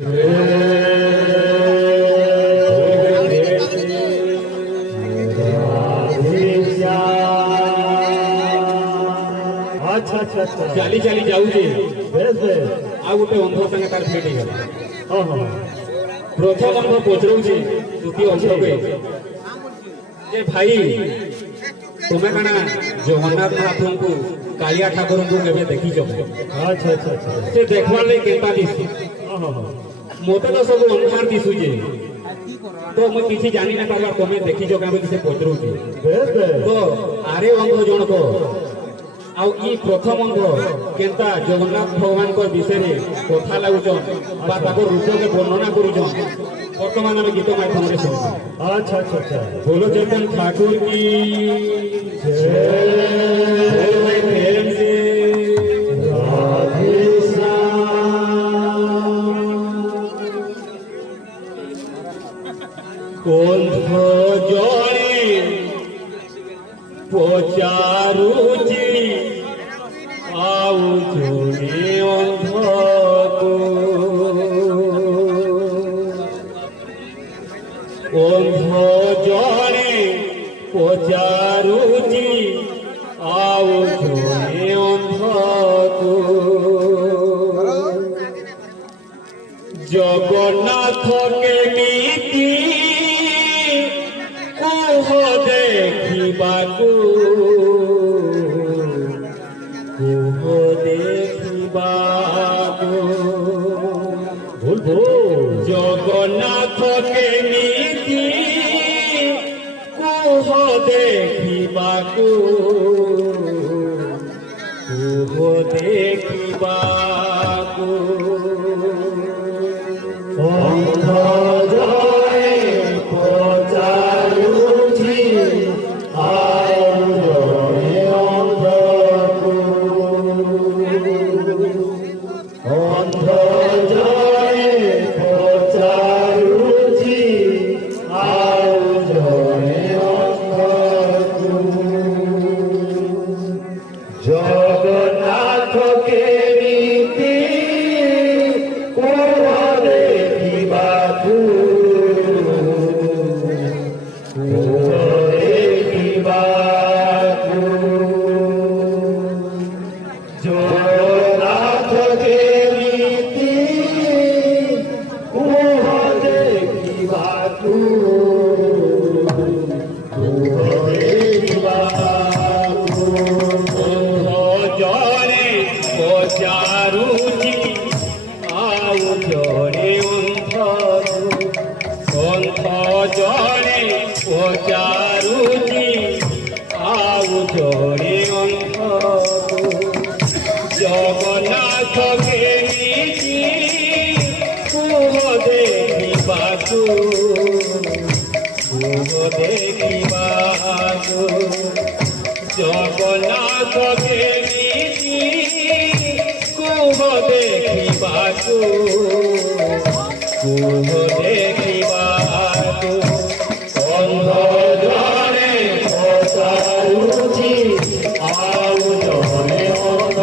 ଚାଲି ଚାଲି ଯାଉଛି ଆଉ ଗୋଟେ ଅନ୍ଧ ସାଙ୍ଗେ ତାର ଭେଟ ହେଇଗଲା। ପ୍ରଥମ ଅନ୍ଧ ପଚରଉଛି ଦ୍ୱିତୀୟ ଅନ୍ଧକେ ଯେ ଭାଇ ତୁମେ କାଣା ଜଗନ୍ନାଥ ନାଥଙ୍କୁ କାଳିଆ ଠାକୁରଙ୍କୁ କେବେ ଦେଖିଛ? ସେ ଦେଖବାର୍ ଲାଗି କେନ୍ତା ଦିଶୁ? ମତେ ତ ସବୁ ଅନ୍ଧାର ଦିଶୁଛେ ତ ମୁଁ କିଛି ଜାଣି ନା ପାରବାର ତମେ ଦେଖିଛ କେବେ ସେ ପଚରଉଛି। ତ ଆରେ ଅନ୍ଧ ଜଣକ ଆଉ ଇ ପ୍ରଥମ ଅନ୍ଧ କେନ୍ତା ଜଗନ୍ନାଥ ଭଗବାନଙ୍କ ବିଷୟରେ କଥା ଲାଗୁଛନ୍ ବା ତାଙ୍କର ରୂପକେ ବର୍ଣ୍ଣନା କରୁଛନ୍ ବର୍ତ୍ତମାନ ଆମେ ଗୀତ ମାଧ୍ୟମରେ ଶୁଣୁଛୁ। बोलो चेतन ठाकुर की कौन जड़े पचारुची आउ जोड़े अंध को अंध जड़े पचारुची आउ जोड़े अंध को जगन्नाथ के नीति देखिबाकू जगन्नाथ के नीति कुह देखिबाकू देखिबाकू जगन्नाथ के नीति कुह देखिबाकू जगन्नाथ के नीति कुह देखिबाकू पचारुची आउ जोड़े अंध जड़े पचारुची आउ जोड़े अंध जगन्नाथ के नीति कुह देखिबाकू जगन्नाथ के नीति कुह देखिबाकू अंध जड़े पचारुची आउ जोड़े अंध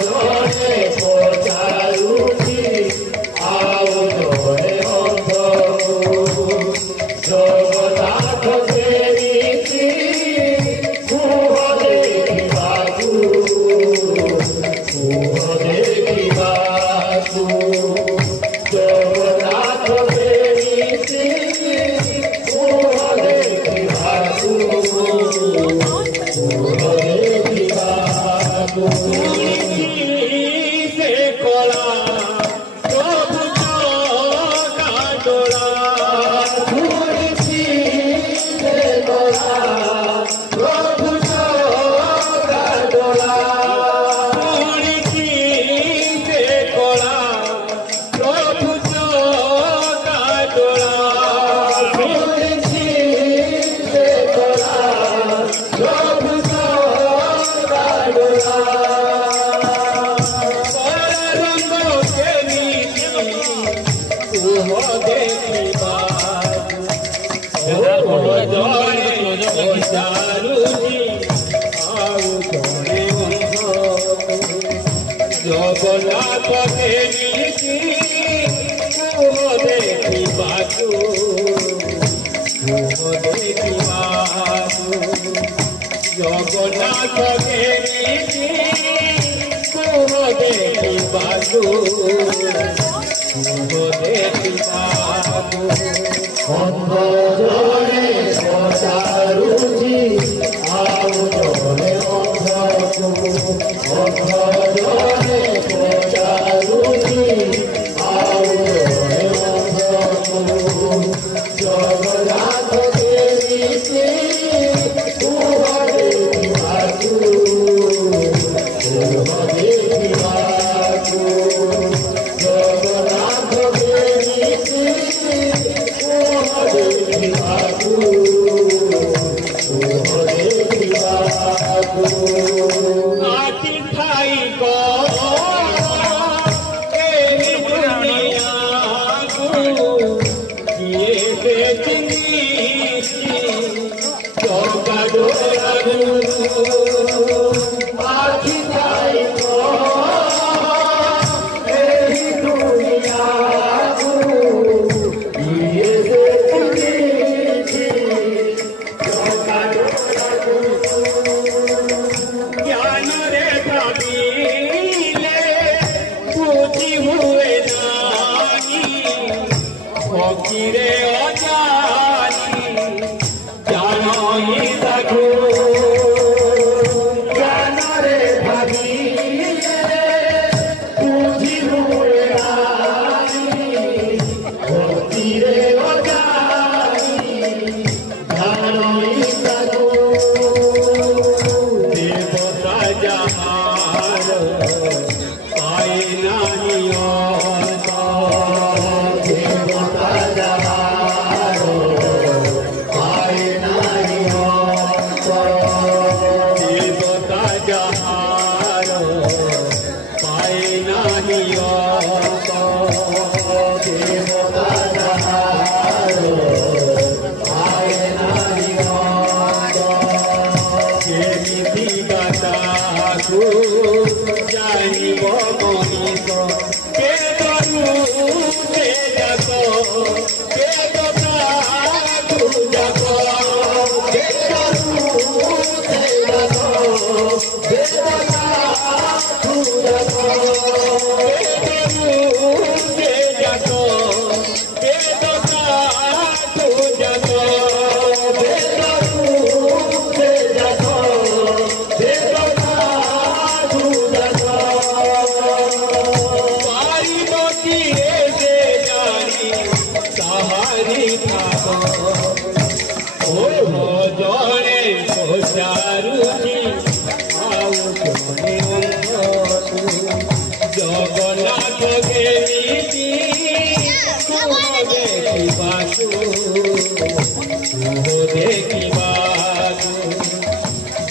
जड़े पचारुची आउ जोड़े अंध जगन्नाथ के नीति कुह देखिबाकू जगन्नाथ के नीति कुह देखिबाकू से कला प्रभु डोला प्रभु डोला जगन्नाथ के ଜଗନ୍ନାଥ କେମିତି କୁହ ଦେଖିବାକୁ ଅନ୍ଧ ଜଣେ ପଚାରୁଛି ଆଉ ଜଣେ ଅନ୍ଧକୁ ଅନ୍ଧ ଜଣେ ପଚାରୁଛି ଆଉ ଜଣେ ଅନ୍ଧକୁ ଜଗନ୍ନାଥ କେମିତି କୁହ ଦେଖିବାକୁ ଜଗନ୍ନାଥ କେମିତି କୁହ ଦେଖିବାକୁ ଆଖି ଥାଇ ଏହି ଦୁନିଆକୁ କିଏ ସେ ଚିହ୍ନିଛି ଜଗା ଡୋରାରୁ ଆଖି ଥାଇ ଏହି ଦୁନିଆକୁ କିଏ ଦେଖିଛି ଜଗା ଡୋରାକୁ ଜ୍ଞାନରେ ଭାବିଲେ ବୁଝି ହୁଏ ନାହି ଭକ୍ତିରେ ଅଜାନି ଜାଣଇ ତାକୁ ଜ୍ଞାନରେ ଭାବିଲେ ବୁଝି ହୁଏ ନାହିଁ ଭକ୍ତିରେ ଅଜାଣି ଜାଣଇ ତାକୁ ଦେବତା ଯାହାର ପାଏ ନାହିଁ ଅନ୍ତ ଦେବତା ଯାହାର ପାଏ ନାହିଁ ଅନ୍ତ ଦେବତା ଯାହାର ପାଏ ନାହିଁ ଅନ୍ତ ଦେବତା ଯାହାର ପାଏ ନାହିଁ ଅନ୍ତ କେମିତି ଗାତାକୁ ଜାଣିବ ମଣିଷ କେ କରୁ ସେ ଯାକ କେ ଗାତାକୁ ଯାକ କେ କରୁ ସେ ଯାକ ଦେବତା ପୂଜକ କେ କରୁ ସେ ଯାକ କେ ଗାତାକୁ ଯାକ পারিবতী এসে জানি তাহারি থাক ও জনে পচারুছি আউ জনে অন্ধকু জগন্নাথ কেমিতি কুহ দেখিবাকু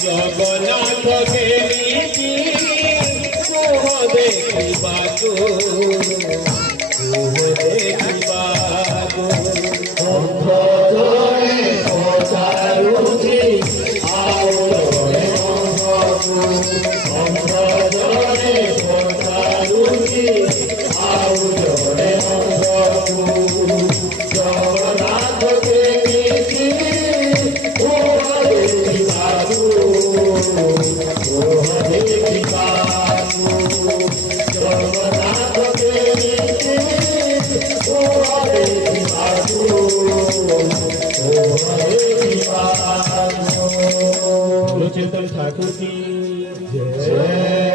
জগন্নাথ কেমিতি কুহ ଦେଖିବାକୁ ଅନ୍ଧ ଜଣେ ପଚାରୁଛି ଆଉ ଜଣେ ଅନ୍ଧକୁ ଅନ୍ଧ ଜଣେ ପଚାରୁଛି ଆଉ ଜଣେ ଅନ୍ଧକୁ ଜଗନ୍ନାଥ କେମିତି କୁହ ଦେଖିବାକୁ କୁହ ଦେଖିବାକୁ ଜଗନ୍ନାଥ କେମିତି କୁହ ଦେଖିବାକୁ କୁହ ଦେଖିବାକୁ चिंतन ठाकुर की जय